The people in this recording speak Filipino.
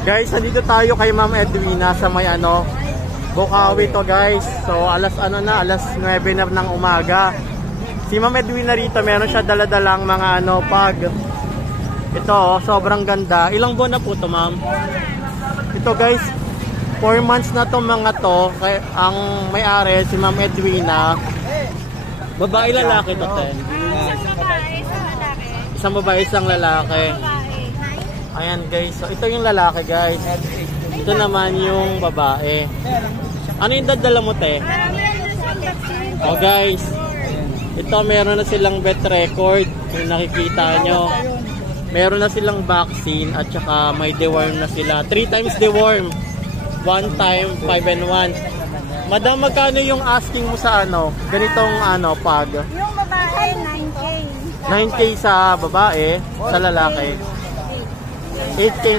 Guys, nandito tayo kay Ma'am Edwina sa may Bukawi to guys. So alas 9 na ng umaga. Si Ma'am Edwina rito, meron siya daladalang mga pag. Ito, sobrang ganda. Ilang buwan na po to, ma'am? Ito guys, 4 months na to mga to. Ang may-ari si Ma'am Edwina. Babae lalaki to, ten. Isang babae, isang lalaki. Ayan guys, so ito yung lalaki guys. Ito naman yung babae. Ano yung dadala mo, te? Oh guys, ito meron na silang vet record. Kung nakikita nyo, meron na silang vaccine at saka may deworm na sila. 3 times deworm, 1 time 5 and 1. Madam, magkano yung asking mo sa ganitong pag? Yung babae 9K. 9K sa babae, sa lalaki 8K